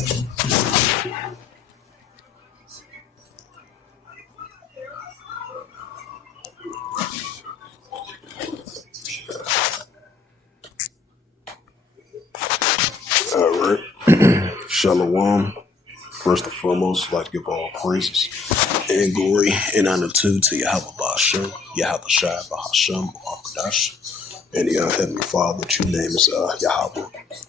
All right. Shalom. First and foremost, I'd like to give all praises and glory and honor to Yahweh Ba'Shem, Yahweh Shai Ba'Hashem, Ba'Akadash, and the Heavenly Father, true name is Yahweh,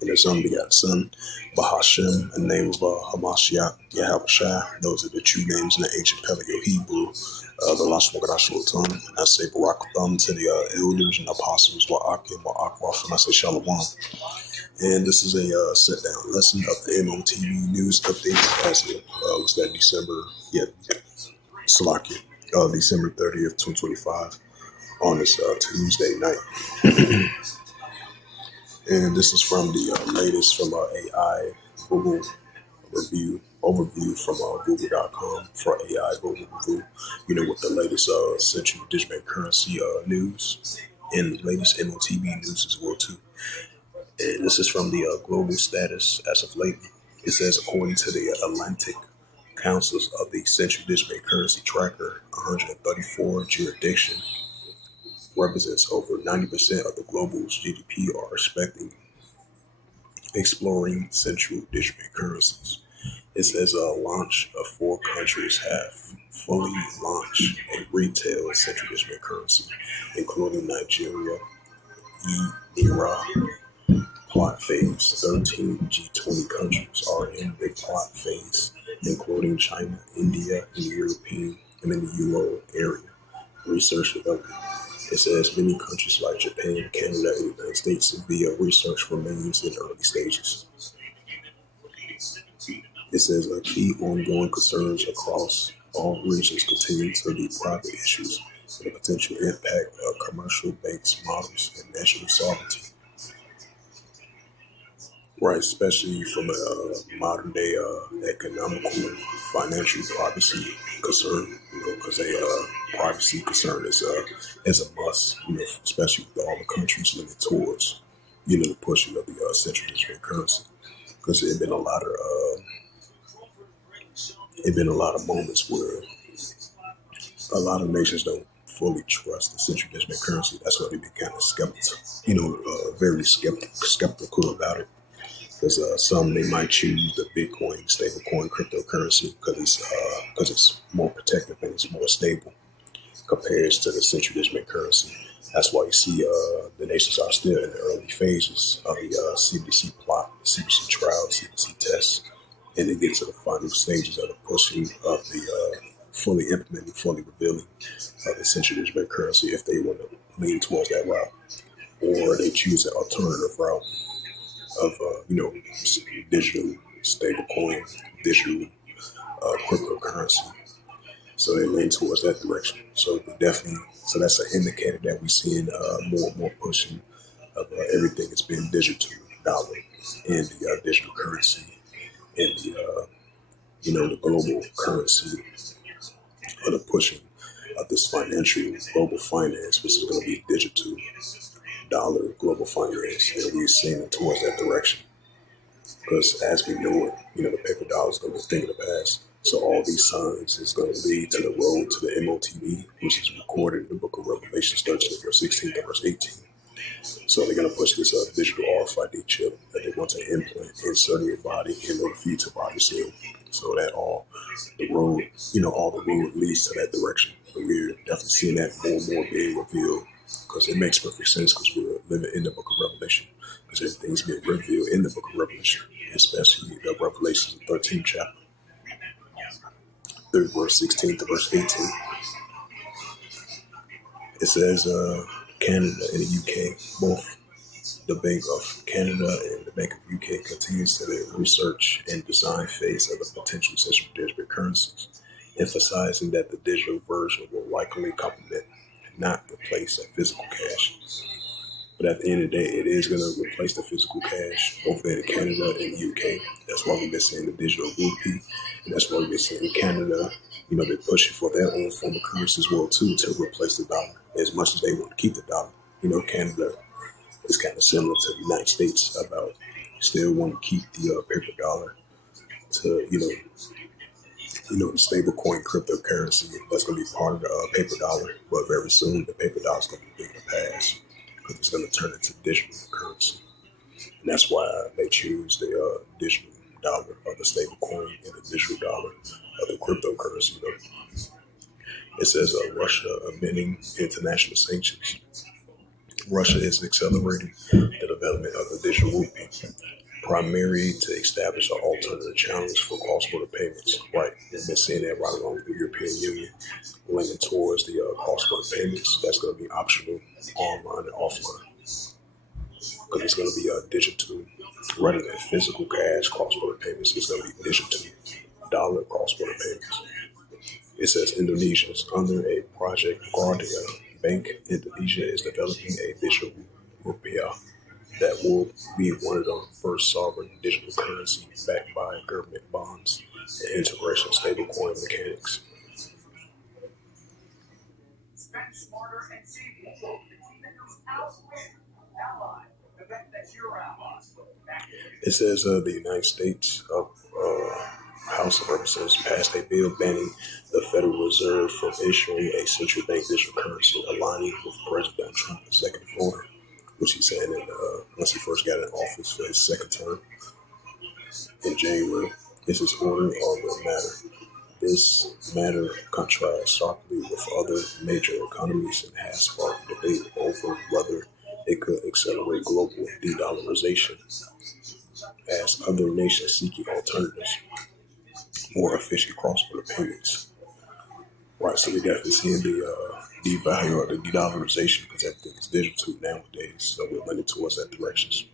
and His unbegotten Son, Ba'Hashem, in the name of Hamashiach, Yahweh Shai. Those are the true names in the ancient Paleo Hebrew, the Lashon Kodash. And I say Barak Thumb to the elders and apostles, Wa'akim, Wa'akwaf, and I say Shalom. And this is a sit-down lesson of the M.O.T.B news update as of, was that December, Salakia, December 30th, 2025, on this Tuesday night. And this is from the latest from AI Google overview from Google.com for AI Google review, with the latest central digital currency news and the latest M.O.T.B news as well, too. And this is from the global status as of late. It says, according to the Atlantic Councils of the Central Digital Currency Tracker, 134 jurisdiction represents over 90% of the global's GDP are exploring central digital currencies. It says launch of 4 countries have fully launched a retail central digital currency, including Nigeria, Iran. Plot phase. 13 G20 countries are in the plot phase, including China, India, and the European and in the Euro area. Research development. It says many countries like Japan, Canada, and the United States via research remains in early stages. It says key ongoing concerns across all regions continue to be private issues and the potential impact of commercial banks models and national sovereignty. Right, especially from a modern day economical, financial privacy concern, because privacy concern is a must, especially with all the countries leaning towards, the pushing of the central digital currency, because there have been a lot of moments where a lot of nations don't fully trust the central digital currency. That's why they be kind of skeptical, very skeptical about it. Because some they might choose the Bitcoin stablecoin cryptocurrency because it's more protective and it's more stable compared to the central digital currency. That's why you see the nations are still in the early phases of the CBDC plot, CBDC trial, CBDC test, and they get to the final stages of the pushing of the fully implementing, fully revealing of the central digital currency if they want to lean towards that route, or they choose an alternative route of digital stablecoin, digital cryptocurrency. So they lean towards that direction. So that's an indicator that we're seeing more and more pushing of everything that's been digital dollar and the digital currency and the global currency of the pushing of this financial global finance, which is going to be digital dollar global finance, and we're seeing towards that direction. Because as we know it, the paper dollar is going to be a thing of the past. So all these signs is going to lead to the road to the M.O.T.B, which is recorded in the book of Revelation, 13, verse 16 to verse 18. So they're going to push this digital RFID chip that they want to insert in your body in order for you to body seal. So that all the road leads to that direction. And we're definitely seeing that more and more being revealed, because it makes perfect sense, because we're living in the book of Revelation, because everything's being revealed in the book of Revelation, especially the Revelation 13th chapter, 3 verse 16 to verse 18. It says Canada and the UK, both the Bank of Canada and the Bank of UK continues to the research and design phase of the potential central digital currencies, emphasizing that the digital version will likely complement and not replace a physical cash. But at the end of the day, it is going to replace the physical cash over there in Canada and the UK. That's why we've been seeing the digital rupee, and that's why we've been seeing Canada, they're pushing for their own form of currency as well, too, to replace the dollar, as much as they want to keep the dollar. Canada is kind of similar to the United States about still want to keep the paper dollar, to the stable coin cryptocurrency that's going to be part of the paper dollar. But very soon, the paper dollar is going to be big to pass because it's going to turn into digital currency. And that's why they choose the digital dollar of the stable coin and the digital dollar of the cryptocurrency. It says Russia amending international sanctions. Russia is accelerating the development of the digital rupee, primary to establish an alternative challenge for cross-border payments. Right, we've been seeing that right along with the European Union, leaning towards the cross-border payments. That's going to be optional, online and offline, because it's going to be digital rather than physical cash cross-border payments. It's going to be digital dollar cross-border payments. It says Indonesia is under a project Guardia Bank. Indonesia is developing a digital rupiah that will be one of the first sovereign digital currency backed by government bonds and integration stablecoin mechanics. It says the United States of House of Representatives passed a bill banning the Federal Reserve from issuing a central bank digital currency, aligning with President Trump's executive order, which he said once he first got in office for his second term in January. This is order on the matter. This matter contrasts sharply with other major economies and has sparked debate over whether it could accelerate global de-dollarization as other nations seeking alternatives, more efficient cross-border payments. Right, so we're definitely seeing the value of the de-dollarization because everything is digital nowadays. So we're leaning towards that direction.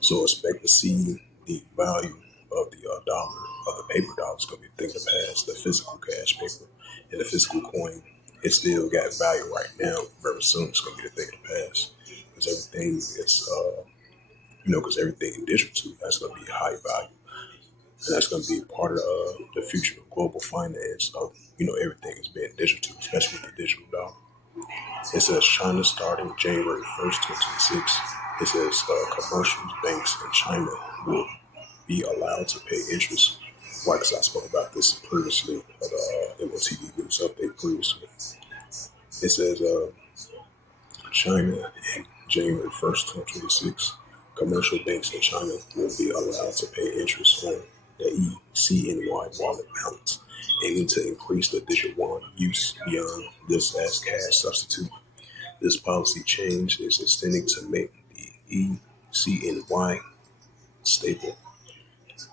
So expect to see the value of the dollar, of the paper dollar, is going to be a thing to pass. The physical cash paper and the physical coin, it still got value right now. Very soon, it's going to be the thing to pass because everything is, because everything digital, that's going to be high value. And that's going to be part of the future of global finance. Of everything is being digital, especially with the digital dollar. It says China starting January 1st, 2026. It says commercial banks in China will be allowed to pay interest. Why? Because I spoke about this previously at the M.O.T.B news update previously. It says China in January 1st, 2026. Commercial banks in China will be allowed to pay interest on the ECNY wallet balance, aiming to increase the digital yuan use beyond this as cash substitute. This policy change is extending to make the ECNY stable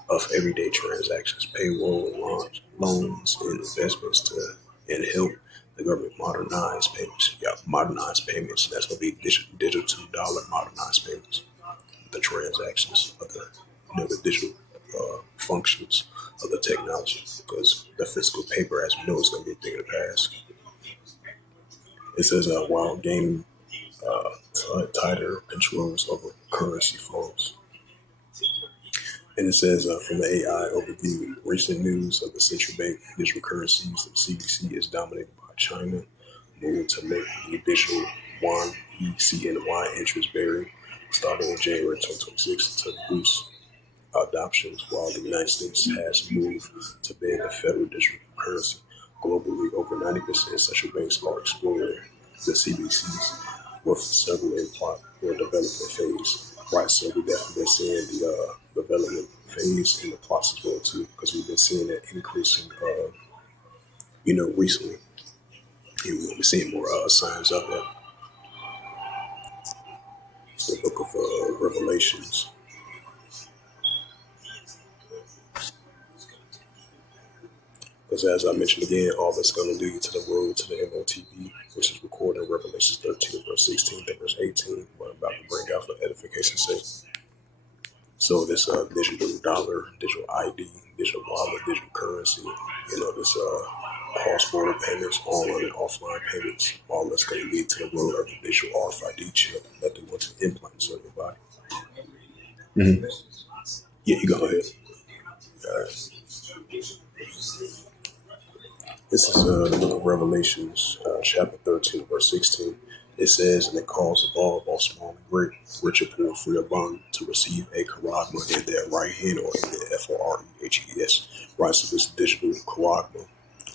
of everyday transactions, payroll, loans, and investments and help the government modernize payments. Yeah, modernize payments. That's going to be digital dollar modernized payments. The transactions of the digital functions of the technology, because the physical paper, as we know, is going to be a thing of the past. It says while gaining tighter controls over currency flows. And it says from the AI overview, recent news of the central bank digital currencies, the CBC is dominated by China, moving to make the digital yuan ECNY interest bearing starting in January 2026 to boost adoptions, while the United States has moved to ban the federal digital currency. Globally, over 90% of central banks are exploring the CBCs, with several in plot or development phase. Right, so we definitely been seeing the development phase and the plots as well too, because we've been seeing that increasing, recently. And we'll be seeing more signs of that. It's the book of Revelations. Because as I mentioned again, all that's going to lead to the road to the M.O.T.B, which is recorded in Revelation 13, verse 16 to verse 18, what I'm about to bring out for edification's sake. So this digital dollar, digital ID, digital wallet, digital currency, this cross-border payments, online and offline payments, all that's going to lead to the road of the digital RFID chip that they want to implant into your body. Mm-hmm. Yeah, you go ahead. All right. This is the book of Revelations, chapter 13, verse 16. It says, and it calls of all, both small and great, rich or poor, free or bond, to receive a charagma in their right hand or in their FOREHES. Right, so this digital charagma,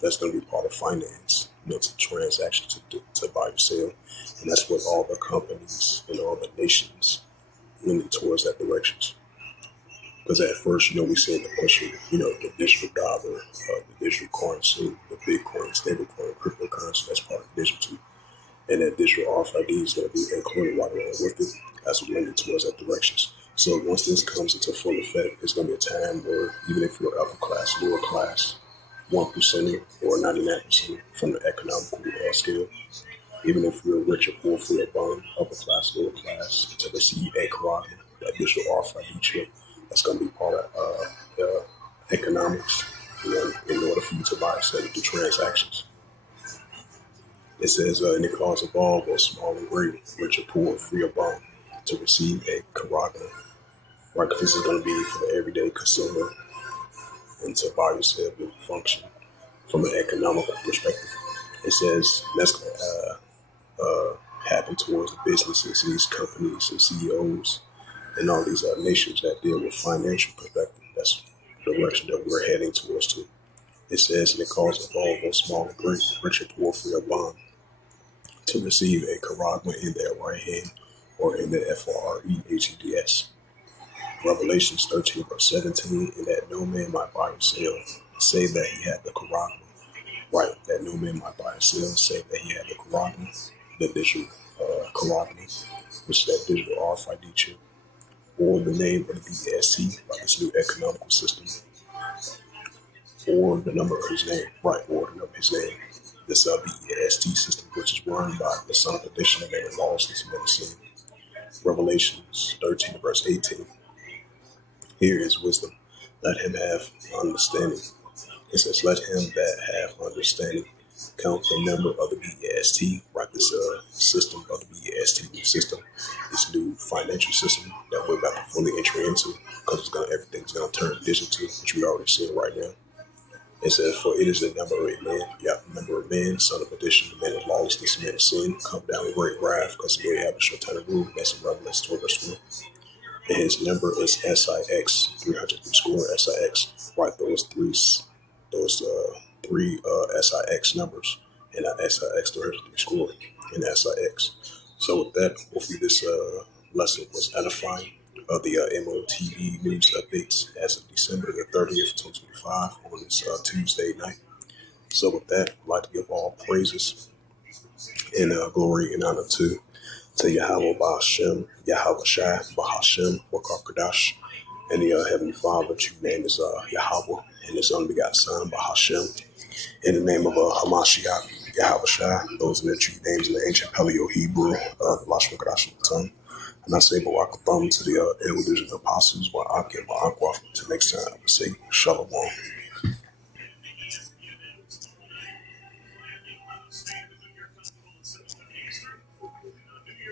that's going to be part of finance, to transaction, to buy or sell. And that's what all the companies and all the nations leaning towards that direction. Because at first, we said the push of, the digital dollar, the digital currency, the Bitcoin, stablecoin, cryptocurrency, that's part of digital. And that digital RFID is going to be included right along with it as we lean towards that direction. So once this comes into full effect, it's going to be a time where even if you're upper class, lower class, 1% or 99% from the economical scale, even if you're rich or poor, free or bond, upper class, lower class, to receive a charagma, that digital RFID chip, that's going to be part of economics, in order for you to buy and sell the transactions. It says, and it calls of all, both small and great, rich or poor, free or bond, to receive a charagma. Right, because this is going to be for the everyday consumer and to buy or sell the function from an economical perspective. It says that's going to happen towards the businesses, these companies and CEOs and all these nations that deal with financial perspective. That's the direction that we're heading towards too. It says, and it calls of all, both small and great, rich or poor, free or bond, to receive a charagma in their right hand or in their FOREHES. Revelations 13, verse 17, and that no man might buy or sell, save that he had the charagma. Right, that no man might buy or sell, save that he had the charagma, the digital charagma, which is that digital RFID chip, or the name of the BST, like this new economical system, or the number of his name, right, or the number of his name. This BEST system, which is run by the son of perdition, the man of lawlessness and medicine. Revelations 13, verse 18. Here is wisdom. Let him have understanding. It says, let him that have understanding count the number of the BEST, right? This system of the BEST new system, this new financial system that we're about to fully enter into, because everything's gonna turn digital, which we already seeing right now. It says, for it is the number of man, son of perdition, the man of lawlessness, man of sin, come down with great wrath, because he may have a short time to rule. That's in Revelation 12, verse 1. And his number is SIX, 300 score SIX. Right, those three SIX numbers, and that SIX 303 score in SIX. So with that, hopefully this lesson was edifying of the M.O.T.B news updates as of December the 30th, 2025 on this Tuesday night. So with that, I'd like to give all praises and glory and honor to Yahweh Ba'Hashem, Yahweh Shai, Ba'Hashem, Wakar Kadash, and the Heavenly Father, whose name is Yahweh, and his unbegotten Son, Ba'Hashem, in the name of Hamashiach, Yahweh Shai. Those are the true names in the ancient Paleo-Hebrew, the Lashon Kadash tongue. And I say Barak Thumb to the elders and apostles, Ba'ak and Ba'akwaf. Till next time, I say Shalom.